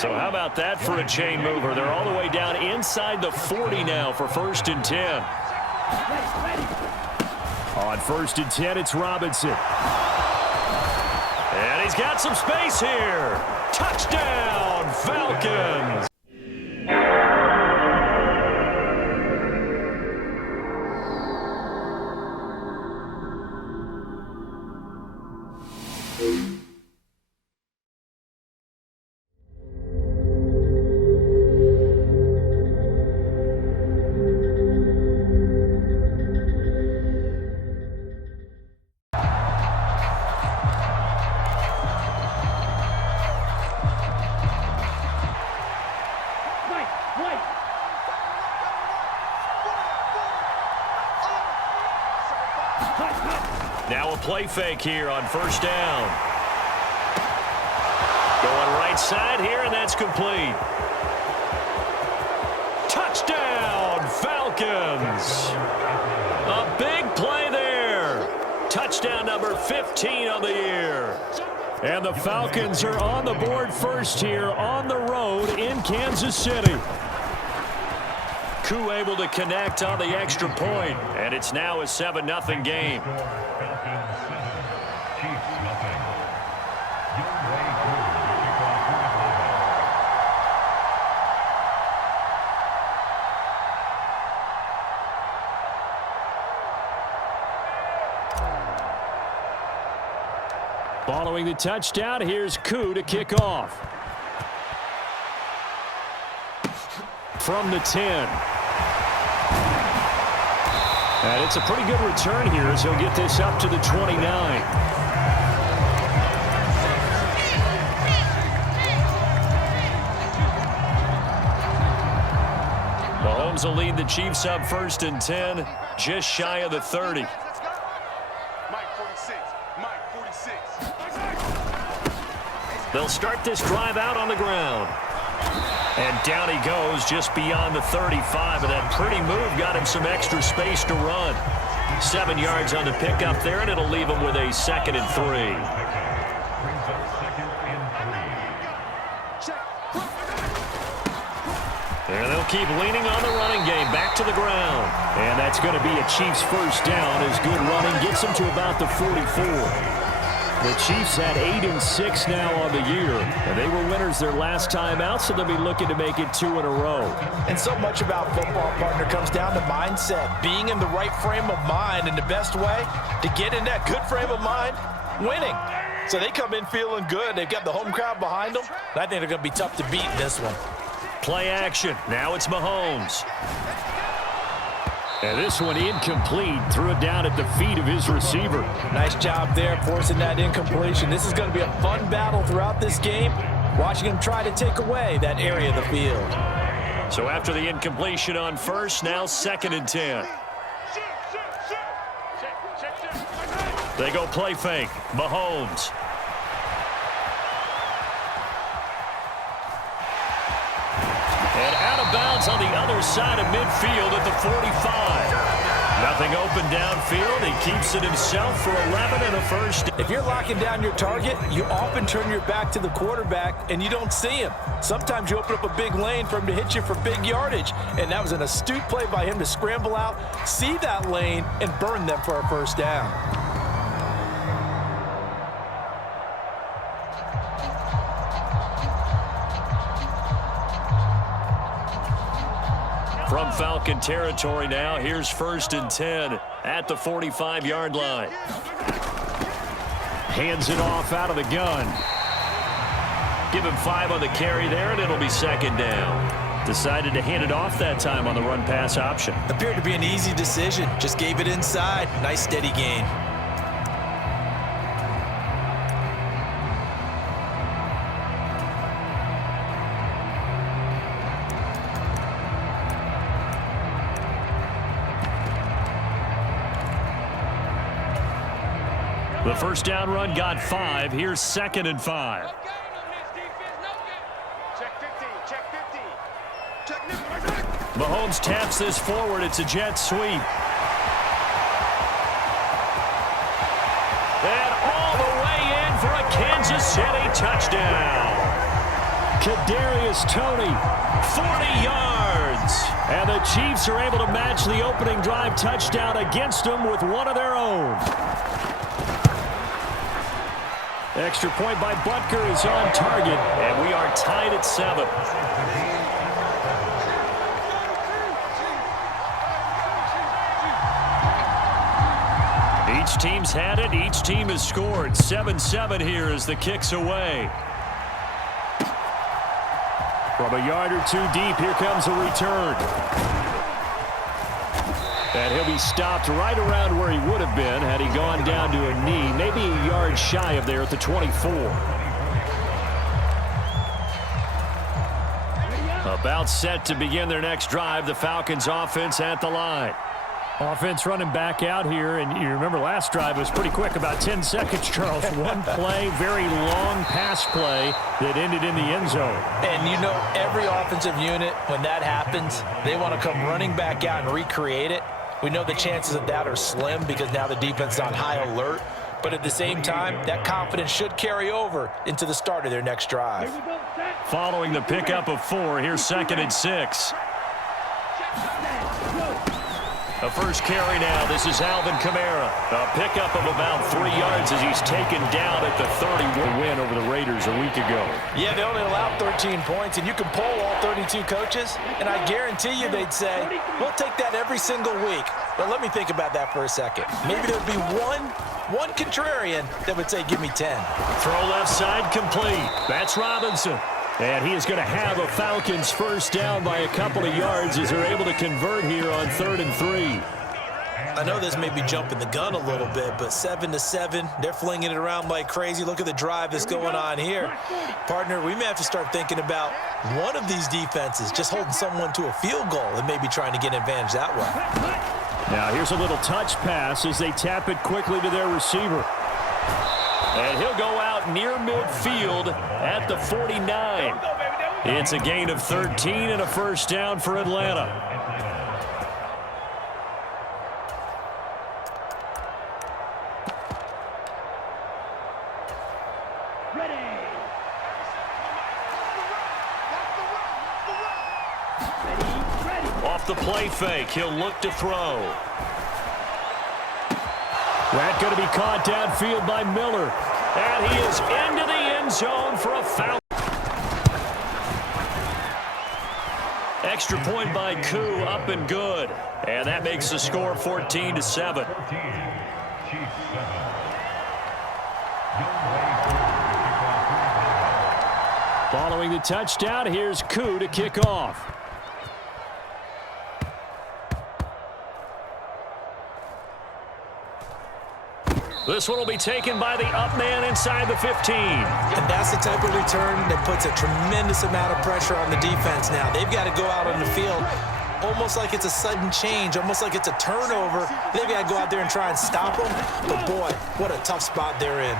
So how about that for a chain mover? They're all the way down inside the 40 now for 1st and 10. On 1st and 10, it's Robinson. And he's got some space here. Touchdown, Falcons. Now a play fake here on 1st down. Going right side here, and that's complete. Touchdown, Falcons. A big play there. Touchdown number 15 on the year. And the Falcons are on the board first here on the road in Kansas City. Koo able to connect on the extra point, and it's now a 7-0 game. Following the touchdown, here's Koo to kick off. From the 10. And it's a pretty good return here as he'll get this up to the 29. Mahomes will lead the Chiefs up 1st and 10, just shy of the 30. They'll start this drive out on the ground. And down he goes just beyond the 35, and that pretty move got him some extra space to run. 7 yards on the pickup there, and it'll leave him with a 2nd and 3. And they'll keep leaning on the running game back to the ground. And that's going to be a Chiefs 1st down as good running gets them to about the 44. The Chiefs had 8-6 now on the year, and they were winners their last time out, so they'll be looking to make it 2 in a row. And so much about football, partner, comes down to mindset, being in the right frame of mind, and the best way to get in that good frame of mind, winning. So they come in feeling good. They've got the home crowd behind them. I think they're going to be tough to beat in this one. Play action. Now it's Mahomes. And this one incomplete. Threw it down at the feet of his receiver. Nice job there forcing that incompletion. This is going to be a fun battle throughout this game, watching him try to take away that area of the field. So after the incompletion on 1st, now 2nd and 10. They go play fake. Mahomes. And out of bounds on the other side of midfield at the 45. Nothing open downfield. He keeps it himself for 11 and a 1st. If you're locking down your target, you often turn your back to the quarterback and you don't see him. Sometimes you open up a big lane for him to hit you for big yardage. And that was an astute play by him to scramble out, see that lane, and burn them for a 1st down. From Falcon territory now, here's 1st and 10 at the 45-yard line. Hands it off out of the gun. Give him 5 on the carry there, and it'll be 2nd down. Decided to hand it off that time on the run-pass option. Appeared to be an easy decision. Just gave it inside. Nice steady gain. The 1st down run got 5. Here's 2nd and 5. Mahomes taps this forward. It's a jet sweep. And all the way in for a Kansas City touchdown. Kadarius Toney, 40 yards. And the Chiefs are able to match the opening drive touchdown against them with one of their own. Extra point by Butker is on target, and we are tied at 7. Each team's had it. Each team has scored. 7-7 here as the kick's away. From a yard or two deep, here comes a return. And he'll be stopped right around where he would have been had he gone down to a knee, maybe a yard shy of there at the 24. About set to begin their next drive, the Falcons offense at the line. Offense running back out here, and you remember last drive was pretty quick, about 10 seconds, Charles. One play, very long pass play that ended in the end zone. And you know every offensive unit, when that happens, they want to come running back out and recreate it. We know the chances of that are slim because now the defense is on high alert. But at the same time, that confidence should carry over into the start of their next drive. Following the pickup of 4, here's 2nd and 6. A first carry now. This is Alvin Kamara. A pickup of about 3 yards as he's taken down at the 30. Win over the Raiders a week ago. Yeah, they only allowed 13 points, and you can poll all 32 coaches, and I guarantee you they'd say, we'll take that every single week. But let me think about that for a second. Maybe there'd be one contrarian that would say, give me 10. Throw left side complete. That's Robinson. And he is going to have a Falcons first down by a couple of yards as they're able to convert here on 3rd and 3. I know this may be jumping the gun a little bit, but 7-7, they're flinging it around like crazy. Look at the drive that's going on here. Partner, we may have to start thinking about one of these defenses just holding someone to a field goal and maybe trying to get an advantage that way. Now here's a little touch pass as they tap it quickly to their receiver. And he'll go out near midfield at the 49. It's a gain of 13 and a first down for Atlanta. Off the play fake, he'll look to throw. That going to be caught downfield by Miller. And he is into the end zone for a foul. Extra point by Koo, up and good. And that makes the score 14-7. Following the touchdown, here's Koo to kick off. This one will be taken by the up man inside the 15. And that's the type of return that puts a tremendous amount of pressure on the defense now. They've got to go out on the field almost like it's a sudden change, almost like it's a turnover. They've got to go out there and try and stop them. But, boy, what a tough spot they're in.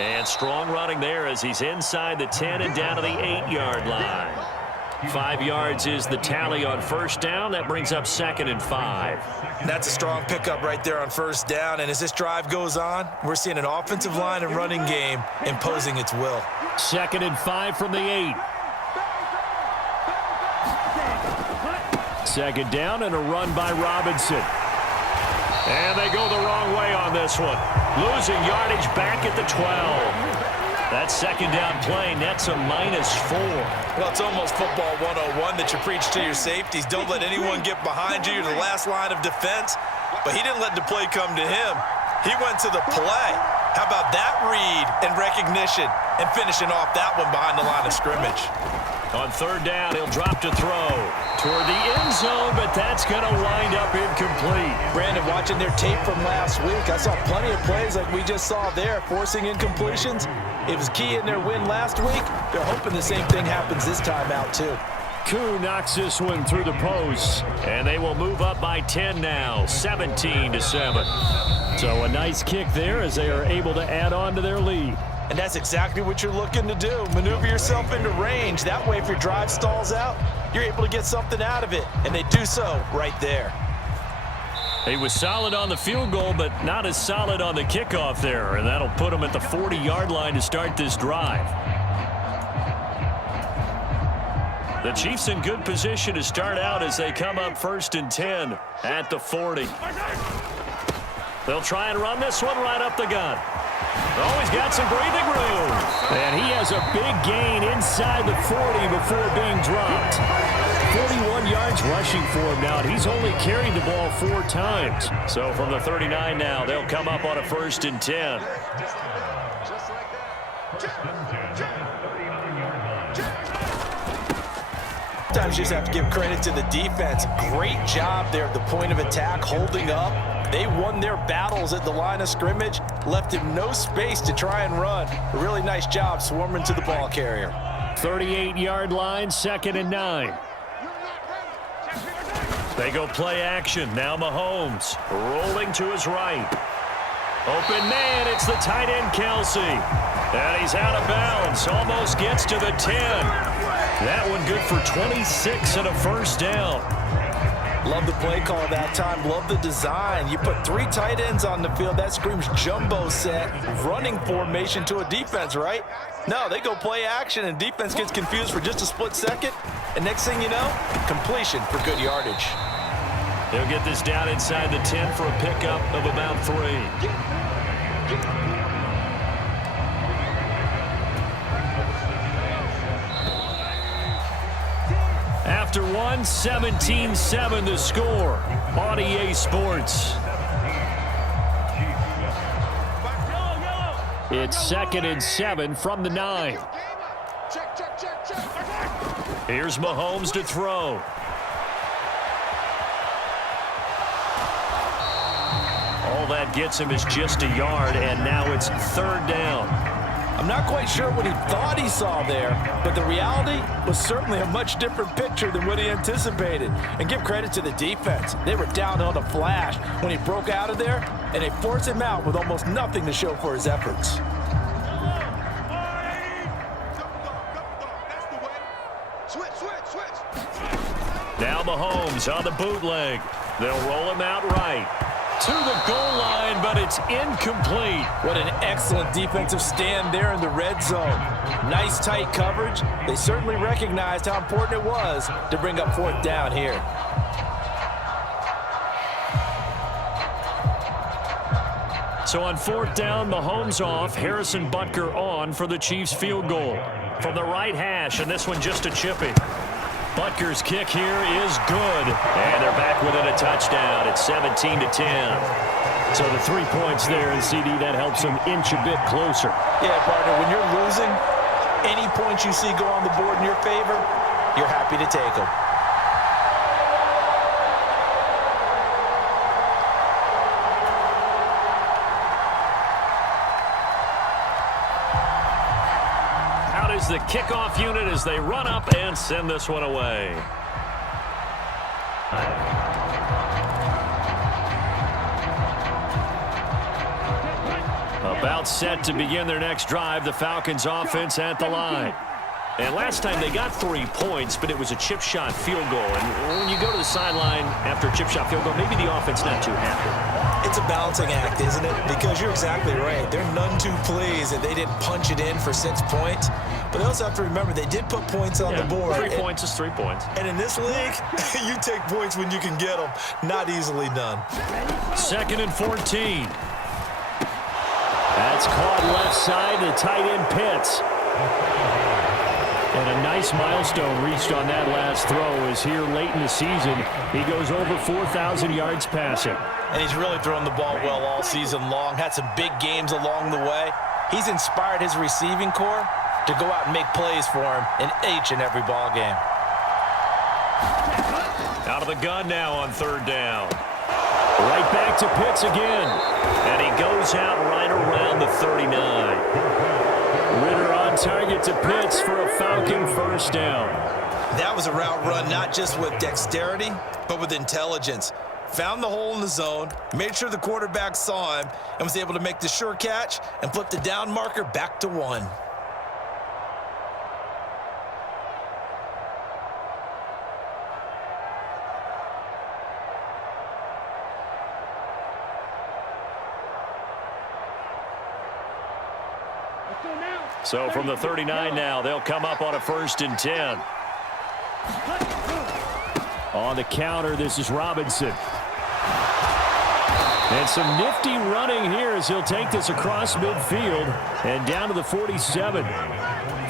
And strong running there as he's inside the 10 and down to the 8-yard line. 5 yards is the tally on first down. That brings up 2nd and 5. That's a strong pickup right there on first down. And as this drive goes on, we're seeing an offensive line and running game imposing its will. 2nd and 5 from the 8. 2nd down and a run by Robinson. And they go the wrong way on this one. Losing yardage back at the 12. That 2nd down play nets a -4. Well, it's almost football 101 that you preach to your safeties. Don't let anyone get behind you. You're the last line of defense. But he didn't let the play come to him. He went to the play. How about that read and recognition and finishing off that one behind the line of scrimmage? On 3rd down, he'll drop to throw toward the end zone, but that's going to wind up incomplete. Brandon, watching their tape from last week, I saw plenty of plays like we just saw there, forcing incompletions. It was key in their win last week. They're hoping the same thing happens this time out, too. Koo knocks this one through the post, and they will move up by 10 now, 17-7. So a nice kick there as they are able to add on to their lead. And that's exactly what you're looking to do. Maneuver yourself into range. That way, if your drive stalls out, you're able to get something out of it. And they do so right there. He was solid on the field goal, but not as solid on the kickoff there, and that'll put him at the 40-yard line to start this drive. The Chiefs in good position to start out as they come up 1st and 10 at the 40. They'll try and run this one right up the gut. Oh, he's got some breathing room. And he has a big gain inside the 40 before being dropped. 41 yards rushing for him now, and he's only carried the ball 4 times. So from the 39 now, they'll come up on a 1st and 10. Sometimes you just have to give credit to the defense. Great job there at the point of attack, holding up. They won their battles at the line of scrimmage, left him no space to try and run. A really nice job swarming to the ball carrier. 38-yard line, 2nd and 9. They go play action. Now Mahomes rolling to his right. Open man, it's the tight end Kelsey. And he's out of bounds. Almost gets to the 10. That one good for 26 and a 1st down. Love the play call that time. Love the design. You put 3 tight ends on the field. That screams jumbo set, running formation to a defense, right? No, they go play action, and defense gets confused for just a split second. And next thing you know, completion for good yardage. They'll get this down inside the 10 for a pickup of about 3. After 1, 17-7 the score on EA Sports. It's 2nd and 7 from the 9. Here's Mahomes to throw. All that gets him is just a yard, and now it's 3rd down. I'm not quite sure what he thought he saw there, but the reality was certainly a much different picture than what he anticipated. And give credit to the defense. They were down on a flash when he broke out of there, and they forced him out with almost nothing to show for his efforts. Now Mahomes on the bootleg. They'll roll him out right to the goal line, but it's incomplete. What an excellent defensive stand there in the red zone. Nice tight coverage. They certainly recognized how important it was to bring up 4th down here. So on 4th down, Mahomes off, Harrison Butker on for the Chiefs field goal. From the right hash, and this one just a chippy. Butker's kick here is good. And they're back within a touchdown. It's 17-10. So the 3 points there, and CD, that helps them inch a bit closer. Yeah, partner, when you're losing, any points you see go on the board in your favor, you're happy to take them. The kickoff unit as they run up and send this one away. About set to begin their next drive, the Falcons offense at the line. And last time they got 3 points, but it was a chip shot field goal. And when you go to the sideline after a chip shot field goal, maybe the offense not too happy. It's a balancing act, isn't it? Because you're exactly right. They're none too pleased that they didn't punch it in for 6 points. But they also have to remember they did put points on the board. 3 points is 3 points. And in this league, you take points when you can get them. Not easily done. 2nd and 14. That's caught left side to tight end Pitts. And a nice milestone reached on that last throw as here late in the season, he goes over 4,000 yards passing. And he's really thrown the ball well all season long. Had some big games along the way. He's inspired his receiving corps to go out and make plays for him in each and every ball game. Out of the gun now on 3rd down. Right back to Pitts again. And he goes out right around the 39. Ritter on target to Pitts for a Falcon 1st down. That was a route run not just with dexterity, but with intelligence. Found the hole in the zone, made sure the quarterback saw him, and was able to make the sure catch and flip the down marker back to 1. So from the 39 now, they'll come up on a 1st and 10. On the counter, this is Robinson. And some nifty running here as he'll take this across midfield and down to the 47.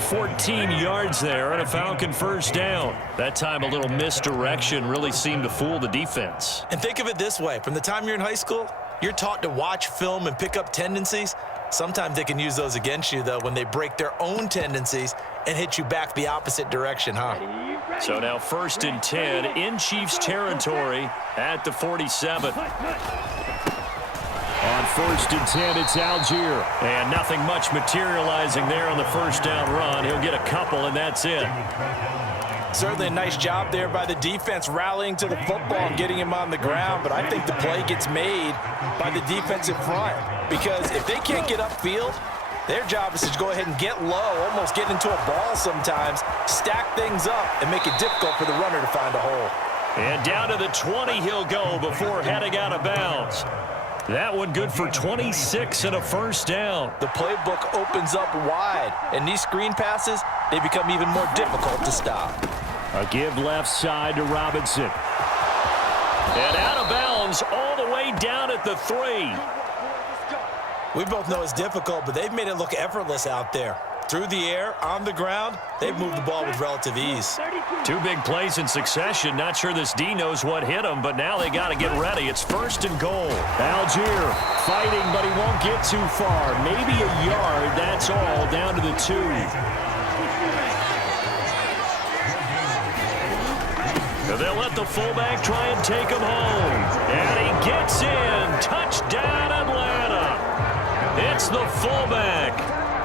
14 yards there and a Falcon 1st down. That time a little misdirection really seemed to fool the defense. And think of it this way. From the time you're in high school, you're taught to watch film and pick up tendencies. Sometimes they can use those against you, though, when they break their own tendencies and hit you back the opposite direction, huh? So now 1st and 10 in Chiefs territory at the 47. On 1st and 10, it's Algier. And nothing much materializing there on the 1st down run. He'll get a couple, and that's it. Certainly a nice job there by the defense rallying to the football and getting him on the ground. But I think the play gets made by the defensive front. Because if they can't get upfield, their job is to go ahead and get low, almost get into a ball sometimes, stack things up, and make it difficult for the runner to find a hole. And down to the 20 he'll go before heading out of bounds. That one good for 26 and a 1st down. The playbook opens up wide, and these screen passes, they become even more difficult to stop. A give left side to Robinson. And out of bounds all the way down at the 3. We both know it's difficult, but they've made it look effortless out there. Through the air, on the ground, they've moved the ball with relative ease. 2 big plays in succession. Not sure this D knows what hit him, but now they got to get ready. It's 1st and goal. Algier fighting, but he won't get too far. Maybe a yard, that's all, down to the 2. They'll let the fullback try and take him home. And he gets in. Touchdown, Atlanta. It's the fullback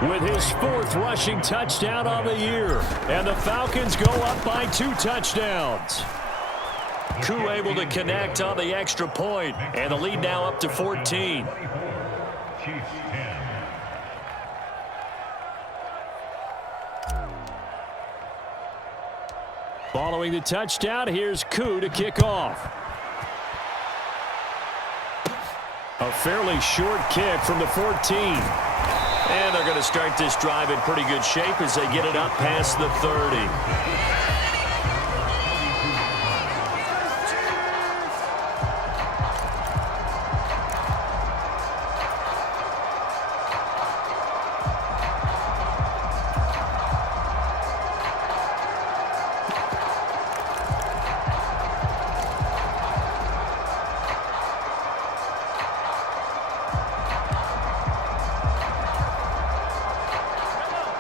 with his 4th rushing touchdown on the year. And the Falcons go up by 2 touchdowns. Koo able to connect on the extra point, and the lead now up to 14. Following the touchdown, here's Koo to kick off. A fairly short kick from the 14. And they're going to start this drive in pretty good shape as they get it up past the 30.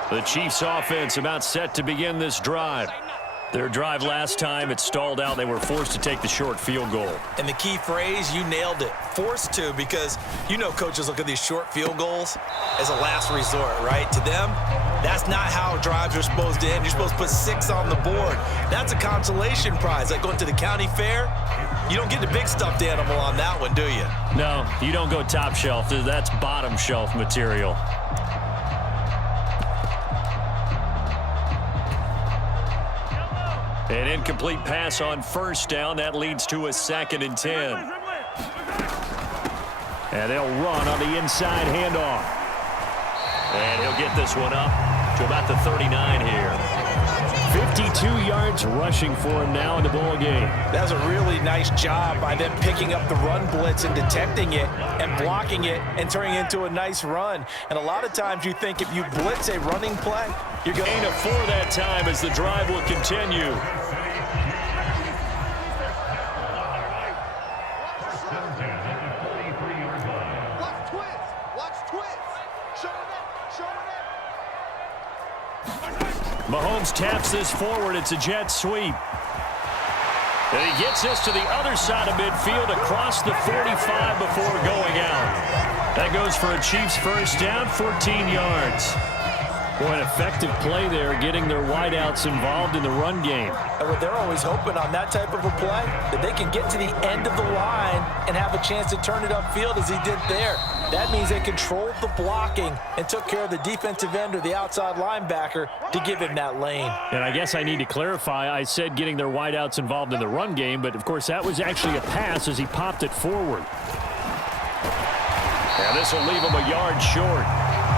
The Chiefs offense about set to begin this drive. Their drive last time, it stalled out. They were forced to take the short field goal. And the key phrase, you nailed it, forced to, because you know coaches look at these short field goals as a last resort, right? To them, that's not how drives are supposed to end. You're supposed to put 6 on the board. That's a consolation prize, like going to the county fair. You don't get the big stuffed animal on that one, do you? No, you don't go top shelf. That's bottom shelf material. An incomplete pass on 1st down. That leads to a 2nd and 10. And they'll run on the inside handoff. And he'll get this one up to about the 39 here. 52 yards rushing for him now in the ball game. That was a really nice job by them picking up the run blitz and detecting it and blocking it and turning it into a nice run. And a lot of times you think if you blitz a running play, you're going to gain of 4 that time as the drive will continue. Mahomes taps this forward. It's a jet sweep. And he gets this to the other side of midfield across the 45 before going out. That goes for a Chiefs 1st down, 14 yards. Boy, an effective play there, getting their wideouts involved in the run game. And they're always hoping on that type of a play that they can get to the end of the line and have a chance to turn it upfield as he did there. That means they controlled the blocking and took care of the defensive end or the outside linebacker to give him that lane. And I guess I need to clarify, I said getting their wideouts involved in the run game, but of course that was actually a pass as he popped it forward. And this will leave him a yard short.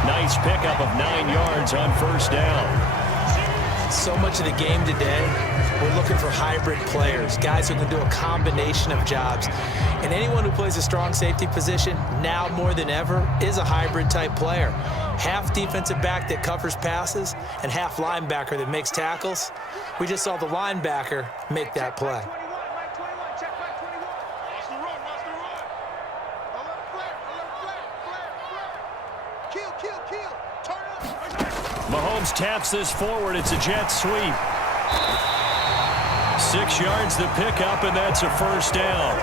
Nice pickup of 9 yards on first down. So much of the game today, we're looking for hybrid players, guys who can do a combination of jobs. And anyone who plays a strong safety position, now more than ever, is a hybrid type player. Half defensive back that covers passes and half linebacker that makes tackles. We just saw the linebacker make that play. Mahomes taps this forward. It's a jet sweep. 6 yards the pickup, and that's a first down.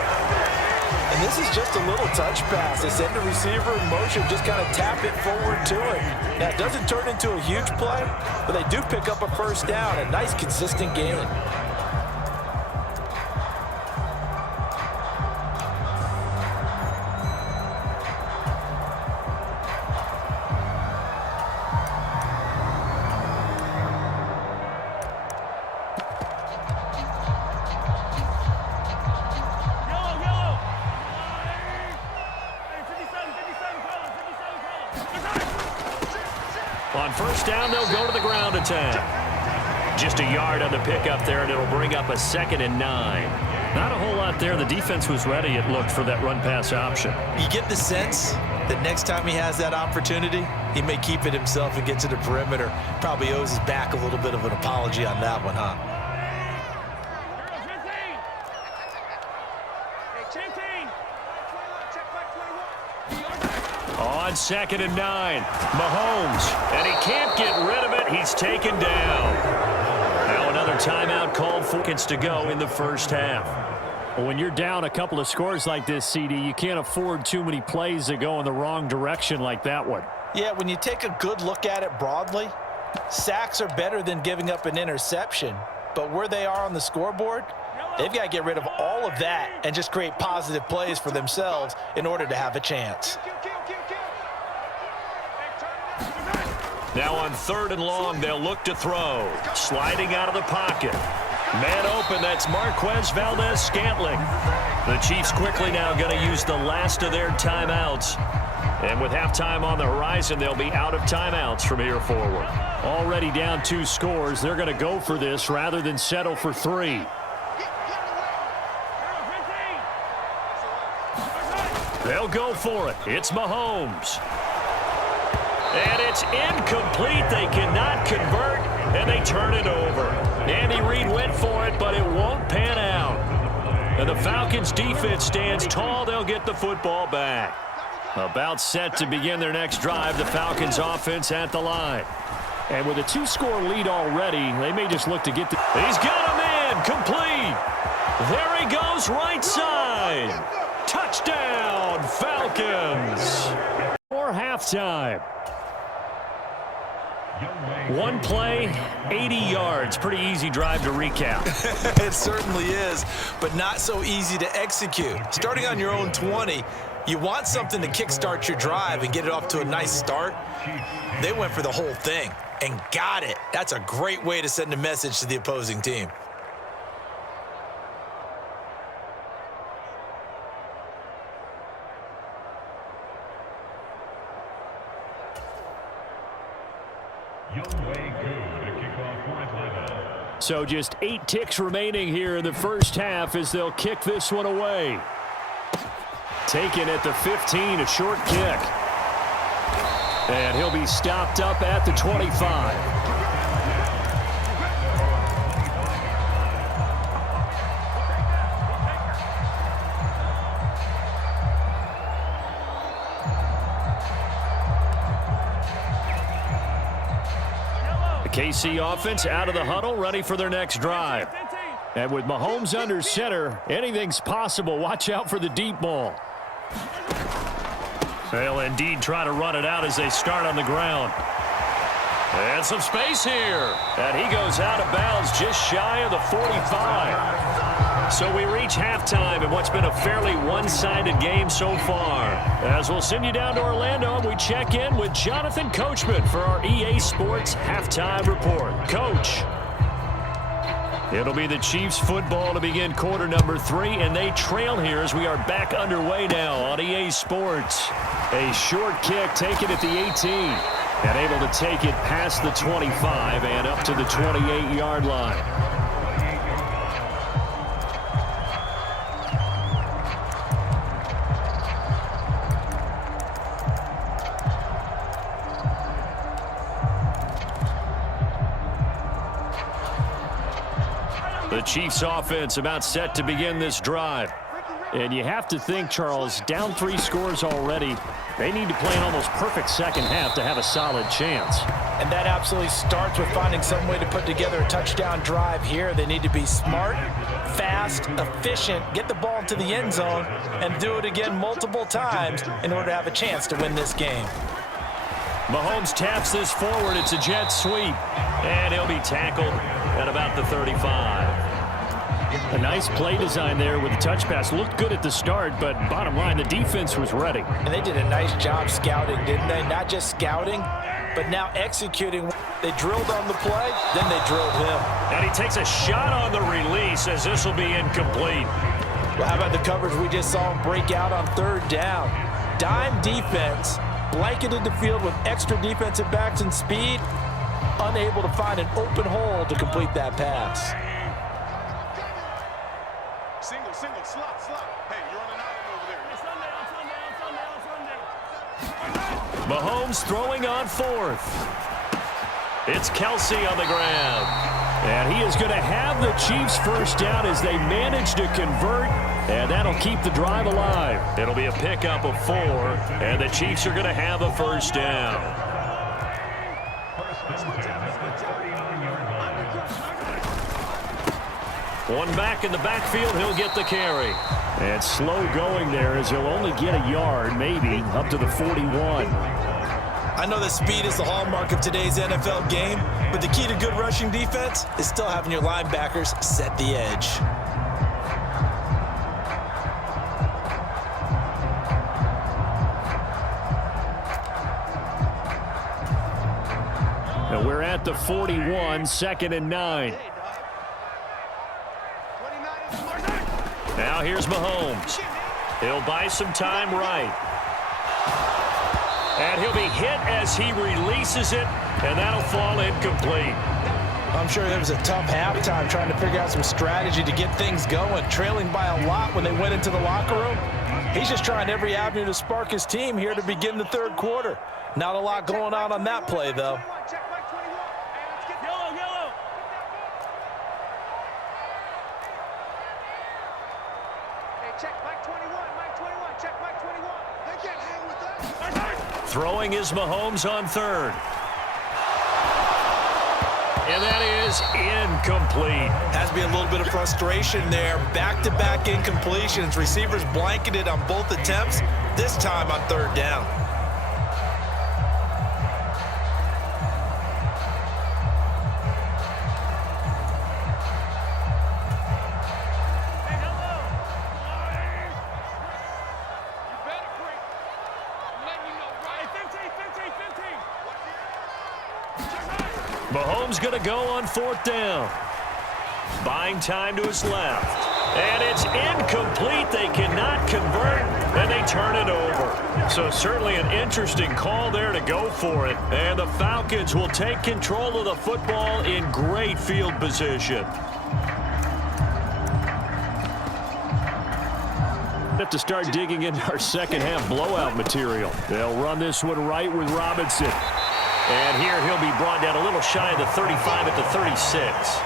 And this is just a little touch pass. They send the receiver in motion, just kind of tap it forward to him. Now, it doesn't turn into a huge play, but they do pick up a first down. A nice, consistent gain. On first down, they'll go to the ground attack. Just a yard on the pickup there, and it'll bring up a 2nd and 9. Not a whole lot there. The defense was ready, it looked, for that run-pass option. You get the sense that next time he has that opportunity, he may keep it himself and get to the perimeter. Probably owes his back a little bit of an apology on that one, huh? On 2nd and 9, Mahomes, and he can't get rid of it. He's taken down. Now another timeout called for Falcons to go in the first half. Well, when you're down a couple of scores like this, CD, you can't afford too many plays that go in the wrong direction like that one. Yeah, when you take a good look at it broadly, sacks are better than giving up an interception. But where they are on the scoreboard, they've got to get rid of all of that and just create positive plays for themselves in order to have a chance. Now on 3rd and long, they'll look to throw. Sliding out of the pocket. Man open, that's Marquez Valdez-Scantling. The Chiefs quickly now going to use the last of their timeouts. And with halftime on the horizon, they'll be out of timeouts from here forward. Already down 2 scores. They're going to go for this rather than settle for 3. They'll go for it. It's Mahomes. And it's incomplete. They cannot convert, and they turn it over. Andy Reid went for it, but it won't pan out. And the Falcons' defense stands tall. They'll get the football back. About set to begin their next drive, the Falcons' offense at the line. And with a 2-score lead already, they may just look to get the... He's got him in. Complete. There he goes, right side. Touchdown, Falcons. For halftime. One play, 80 yards. Pretty easy drive to recap. It certainly is, but not so easy to execute. Starting on your own 20, you want something to kickstart your drive and get it off to a nice start. They went for the whole thing and got it. That's a great way to send a message to the opposing team. So just 8 ticks remaining here in the first half as they'll kick this one away. Taken at the 15, a short kick. And he'll be stopped up at the 25. KC offense out of the huddle, ready for their next drive. And with Mahomes under center, anything's possible. Watch out for the deep ball. They'll indeed try to run it out as they start on the ground. And some space here. And he goes out of bounds just shy of the 45. So we reach halftime in what's been a fairly one-sided game so far. As we'll send you down to Orlando, we check in with Jonathan Coachman for our EA Sports Halftime Report. Coach. It'll be the Chiefs football to begin quarter number 3, and they trail here as we are back underway now on EA Sports. A short kick taken at the 18, and able to take it past the 25 and up to the 28-yard line. The Chiefs offense about set to begin this drive. And you have to think, Charles, down 3 scores already. They need to play an almost perfect second half to have a solid chance. And that absolutely starts with finding some way to put together a touchdown drive here. They need to be smart, fast, efficient, get the ball into the end zone, and do it again multiple times in order to have a chance to win this game. Mahomes taps this forward. It's a jet sweep. And he'll be tackled at about the 35. A nice play design there with the touch pass. Looked good at the start, but bottom line, the defense was ready. And they did a nice job scouting, didn't they? Not just scouting, but now executing. They drilled on the play, then they drilled him. And he takes a shot on the release as this will be incomplete. Well, how about the coverage we just saw him break out on 3rd down? Dime defense, blanketed the field with extra defensive backs and speed, unable to find an open hole to complete that pass. Single, slot. Hey, you're on an island over there. Mahomes throwing on 4th. It's Kelsey on the ground. And he is going to have the Chiefs first down as they manage to convert. And that'll keep the drive alive. It'll be a pickup of 4. And the Chiefs are going to have a first down. One back in the backfield, he'll get the carry. And slow going there as he'll only get a yard, maybe, up to the 41. I know that speed is the hallmark of today's NFL game, but the key to good rushing defense is still having your linebackers set the edge. And we're at the 41, 2nd and 9. Now here's Mahomes. He'll buy some time right. And he'll be hit as he releases it, and that'll fall incomplete. I'm sure it was a tough halftime trying to figure out some strategy to get things going, trailing by a lot when they went into the locker room. He's just trying every avenue to spark his team here to begin the 3rd quarter. Not a lot going on that play, though. Throwing is Mahomes on 3rd. And that is incomplete. Has to be a little bit of frustration there. Back-to-back incompletions. Receivers blanketed on both attempts, this time on 3rd down. Mahomes going to go on 4th down. Buying time to his left. And it's incomplete. They cannot convert, and they turn it over. So certainly an interesting call there to go for it. And the Falcons will take control of the football in great field position. Have to start digging into our second half blowout material. They'll run this one right with Robinson. And here he'll be brought down a little shy of the 35 at the 36.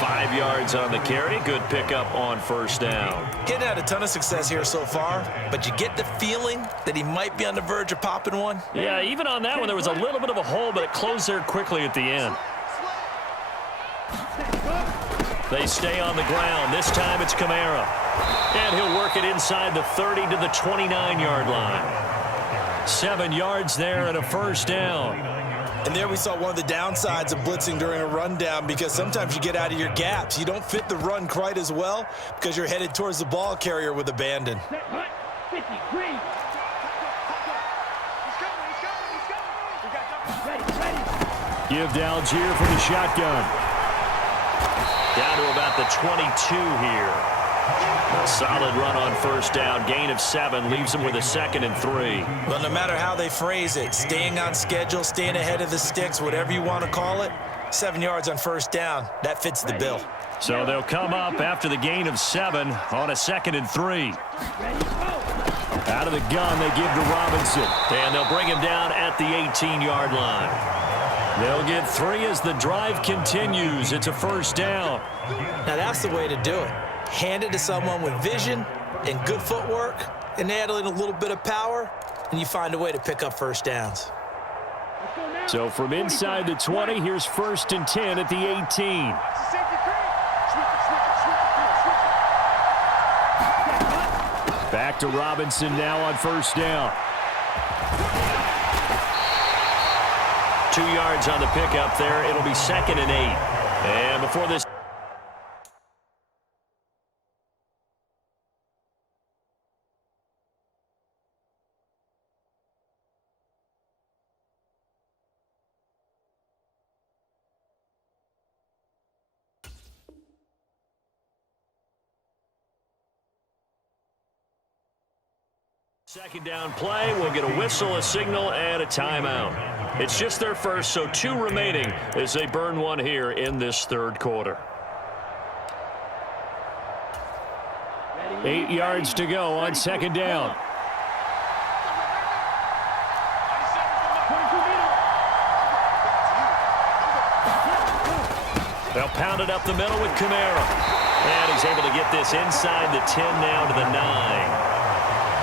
5 yards on the carry. Good pickup on 1st down. Getting had a ton of success here so far, but you get the feeling that he might be on the verge of popping one. Yeah, even on that one, there was a little bit of a hole, but it closed there quickly at the end. They stay on the ground. This time it's Kamara. And he'll work it inside the 30 to the 29-yard line. 7 yards there and a 1st down. And there we saw one of the downsides of blitzing during a rundown, because sometimes you get out of your gaps. You don't fit the run quite as well because you're headed towards the ball carrier with abandon. Give to Algier from the shotgun. Down to about the 22 here. A solid run on first down. Gain of 7 leaves them with a 2nd and 3. Well, no matter how they phrase it, staying on schedule, staying ahead of the sticks, whatever you want to call it, 7 yards on first down, that fits the bill. So they'll come up after the gain of 7 on a 2nd and 3. Out of the gun, they give to Robinson. And they'll bring him down at the 18-yard line. They'll get 3 as the drive continues. It's a first down. Now, that's the way to do it. Hand it to someone with vision and good footwork, and add in a little bit of power, and you find a way to pick up first downs. So from inside the 20, here's 1st and 10 at the 18. Back to Robinson now on first down. 2 yards on the pickup there. It'll be 2nd and 8. And before this... Second down play, we'll get a whistle, a signal, and a timeout. It's just their first, so 2 remaining as they burn 1 here in this 3rd quarter. 8 yards to go on 2nd down. They'll pound it up the middle with Kamara. And he's able to get this inside the 10 now to the 9.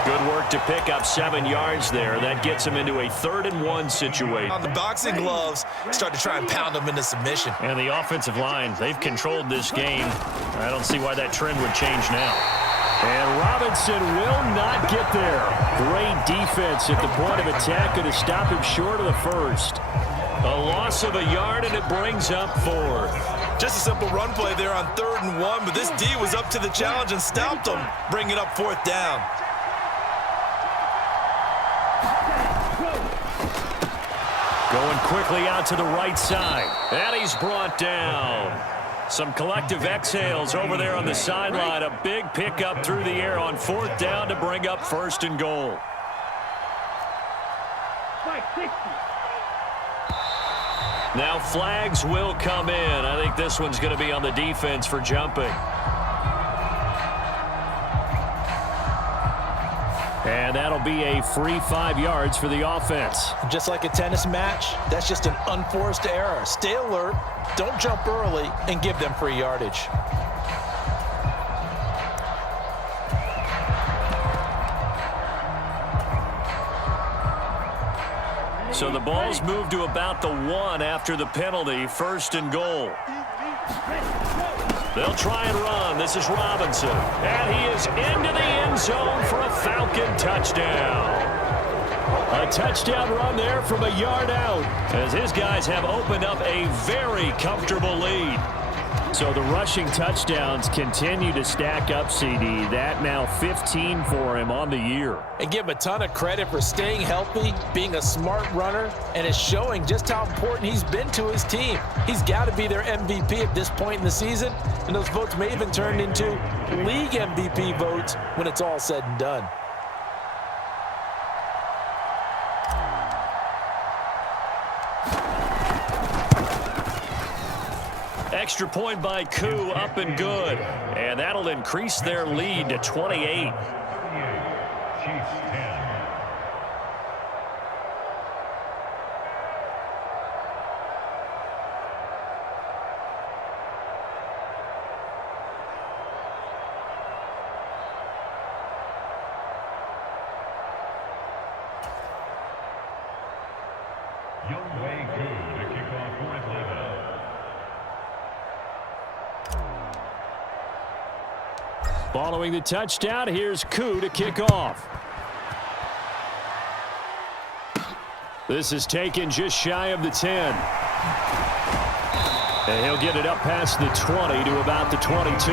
Good work to pick up 7 yards there. That gets him into a 3rd and 1 situation. On the boxing gloves, start to try and pound him into submission. And the offensive line, they've controlled this game. I don't see why that trend would change now. And Robinson will not get there. Great defense at the point of attack, going to stop him short of the 1st. A loss of a yard, and it brings up 4th. Just a simple run play there on 3rd and 1, but this D was up to the challenge and stopped him, bringing up 4th down. Going quickly out to the right side. And he's brought down. Some collective exhales over there on the sideline. A big pickup through the air on 4th down to bring up 1st and goal. Now flags will come in. I think this one's going to be on the defense for jumping. And that'll be a free 5 yards for the offense. Just like a tennis match, that's just an unforced error. Stay alert, don't jump early, and give them free yardage. So the ball's moved to about the 1 after the penalty. 1st and goal. They'll try and run. This is Robinson. And he is into the end zone for a Falcon touchdown. A touchdown run there from a yard out as his guys have opened up a very comfortable lead. So the rushing touchdowns continue to stack up, CD. That now 15 for him on the year. And give him a ton of credit for staying healthy, being a smart runner, and is showing just how important he's been to his team. He's got to be their MVP at this point in the season, and those votes may even turn into league MVP votes when it's all said and done. Extra point by Koo, up and good. And that'll increase their lead to 28. Following the touchdown, here's Koo to kick off. This is taken just shy of the 10. And he'll get it up past the 20 to about the 22.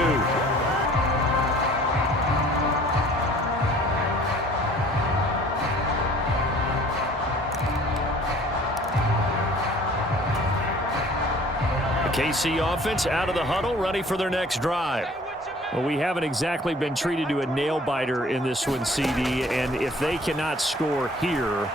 KC offense out of the huddle, ready for their next drive. Well, we haven't exactly been treated to a nail-biter in this one, CD, and if they cannot score here,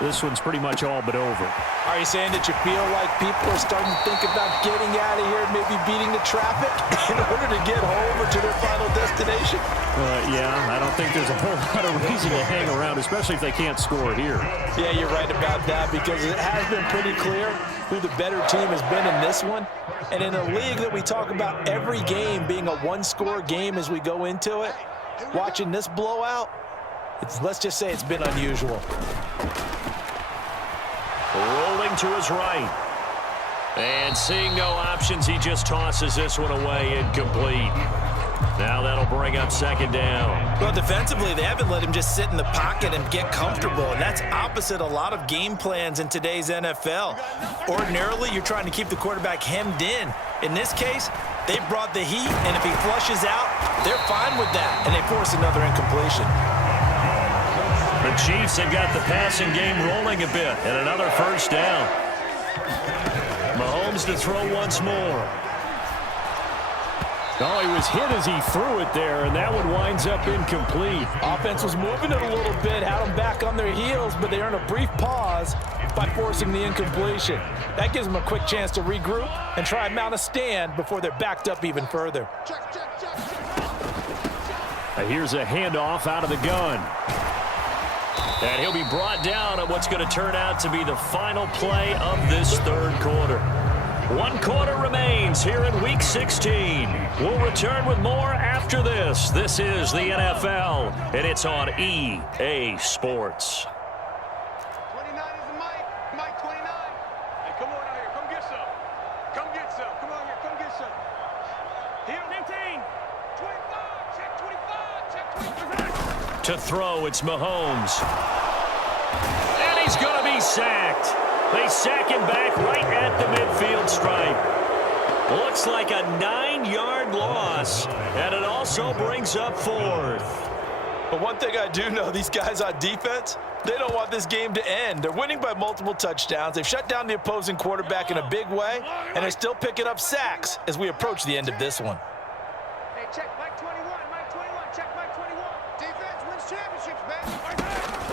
this one's pretty much all but over. Are you saying that you feel like people are starting to think about getting out of here, maybe beating the traffic in order to get home or to their final destination? Yeah, I don't think there's a whole lot of reason to hang around, especially if they can't score here. Yeah, you're right about that, because it has been pretty clear who the better team has been in this one. And in a league that we talk about every game being a one-score game as we go into it, watching this blowout, let's just say it's been unusual. Rolling to his right. And seeing no options, he just tosses this one away, incomplete. Now that'll bring up second down. Well, defensively, they haven't let him just sit in the pocket and get comfortable, and that's opposite a lot of game plans in today's NFL. Ordinarily, you're trying to keep the quarterback hemmed in. In this case, they brought the heat, and if he flushes out, they're fine with that, and they force another incompletion. The Chiefs have got the passing game rolling a bit, and another first down. Mahomes to throw once more. Oh, he was hit as he threw it there, and that one winds up incomplete. Offense was moving it a little bit, had them back on their heels, but they earned a brief pause by forcing the incompletion. That gives them a quick chance to regroup and try and mount a stand before they're backed up even further. Here's a handoff out of the gun. And he'll be brought down on what's going to turn out to be the final play of this third quarter. 1 quarter remains here in Week 16. We'll return with more after this. This is the NFL, and it's on EA Sports. 29 is the Mike 29. Hey, come on out here. Come get some. Come get some. Come on here. Come get some. Here, 19. 25. Check 25. Check 25. To throw, it's Mahomes. And he's going to be sacked. They sack him back right at the midfield stripe. Looks like a 9-yard loss, and it also brings up fourth. But one thing I do know, these guys on defense, they don't want this game to end. They're winning by multiple touchdowns. They've shut down the opposing quarterback in a big way, and they're still picking up sacks as we approach the end of this one. Hey, check Mike 21. Mike 21. Check Mike 21. Defense wins championships, man.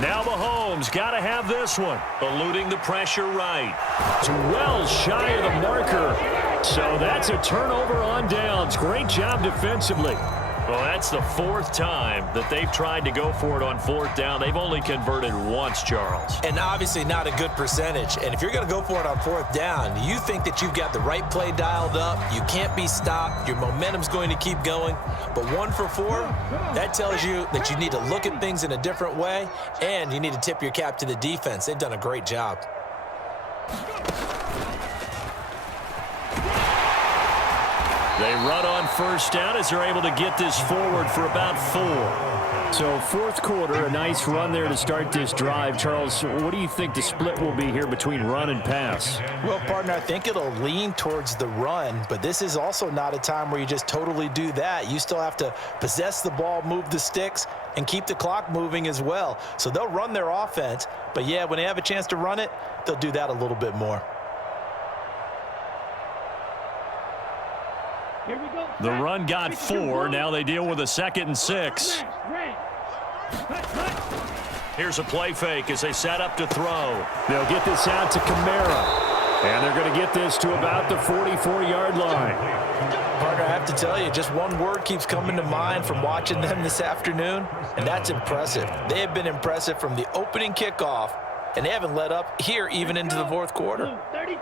Now Mahomes got to have this one. Eluding the pressure right. It's well shy of the marker. So that's a turnover on downs. Great job defensively. Well, that's the fourth time that they've tried to go for it on fourth down. They've only converted once, Charles. And obviously not a good percentage. And if you're going to go for it on fourth down, you think that you've got the right play dialed up. You can't be stopped. Your momentum's going to keep going. But 1 for 4, that tells you that you need to look at things in a different way, and you need to tip your cap to the defense. They've done a great job. They run on first down as they're able to get this forward for about 4. So fourth quarter, a nice run there to start this drive. Charles, what do you think the split will be here between run and pass? Well, partner, I think it'll lean towards the run, but this is also not a time where you just totally do that. You still have to possess the ball, move the sticks, and keep the clock moving as well. So they'll run their offense, but yeah, when they have a chance to run it, they'll do that a little bit more. The run got 4. Now they deal with a 2nd and 6. Here's a play fake as they set up to throw. They'll get this out to Kamara. And they're going to get this to about the 44-yard line. Partner, I have to tell you, just one word keeps coming to mind from watching them this afternoon, and that's impressive. They have been impressive from the opening kickoff, and they haven't let up here even into the fourth quarter. 32.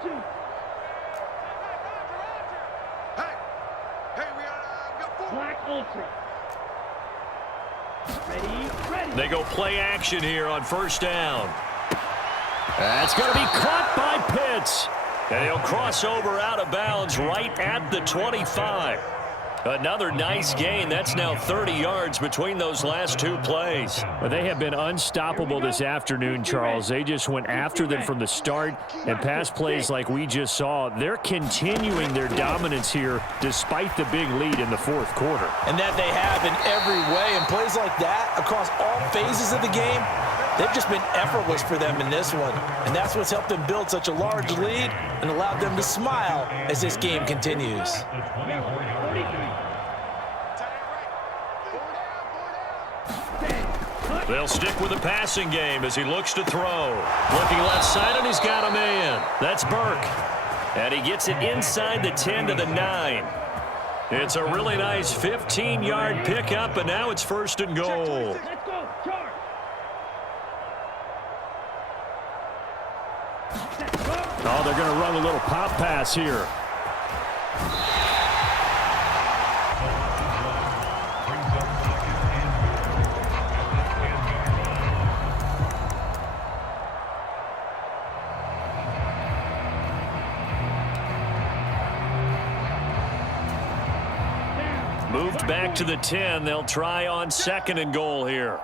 Black Ultra. Ready. They go play action here on first down. That's going to be caught by Pitts. And he'll cross over out of bounds right at the 25. Another nice gain. That's now 30 yards between those last 2 plays. Well, they have been unstoppable this afternoon, Charles. They just went after them from the start, and pass plays like we just saw, they're continuing their dominance here despite the big lead in the fourth quarter. And that they have in every way. And plays like that across all phases of the game, They've just been effortless for them in this one, and that's what's helped them build such a large lead and allowed them to smile as this game continues. They'll stick with the passing game as he looks to throw. Looking left side, and he's got a man. That's Burke. And he gets it inside the 10 to the 9. It's a really nice 15-yard pickup, and now it's 1st and goal. Let's go, charge. Oh, they're going to run a little pop pass here. Moved back to the 10. They'll try on 2nd and goal here.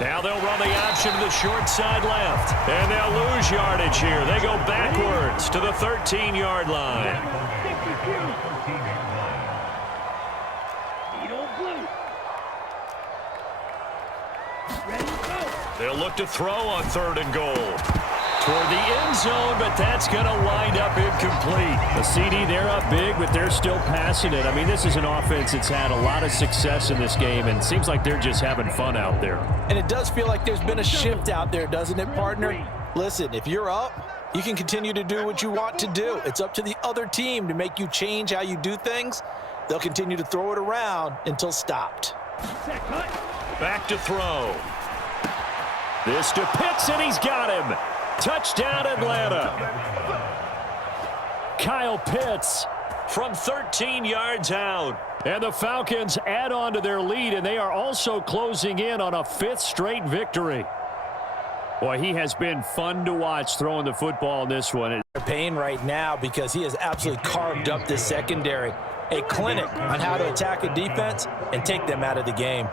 Now they'll run the option to the short side left. And they'll lose yardage here. They go backwards to the 13-yard line. They'll look to throw on 3rd and goal. Toward the end zone, but that's going to wind up incomplete. The CD, they're up big, but they're still passing it. I mean, this is an offense that's had a lot of success in this game, and it seems like they're just having fun out there. And it does feel like there's been a shift out there, doesn't it, partner? Listen, if you're up, you can continue to do what you want to do. It's up to the other team to make you change how you do things. They'll continue to throw it around until stopped. Back to throw. This to Pitts, and he's got him. Touchdown, Atlanta. Kyle Pitts from 13 yards out. And the Falcons add on to their lead, and they are also closing in on a 5th straight victory. Boy, he has been fun to watch throwing the football in this one. They're paying right now because he has absolutely carved up this secondary. A clinic on how to attack a defense and take them out of the game.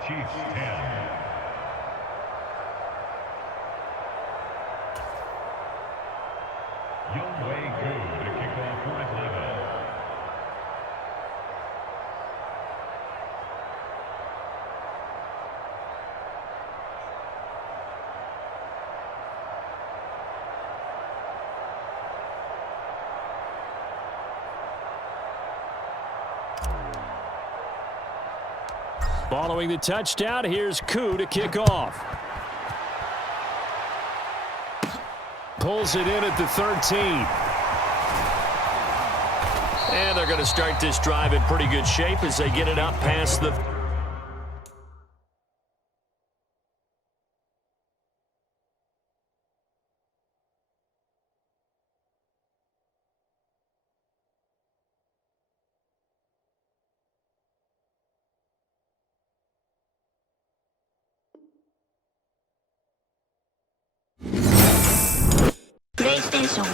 Following the touchdown, here's Koo to kick off. Pulls it in at the 13. And they're going to start this drive in pretty good shape as they get it up past the... PlayStation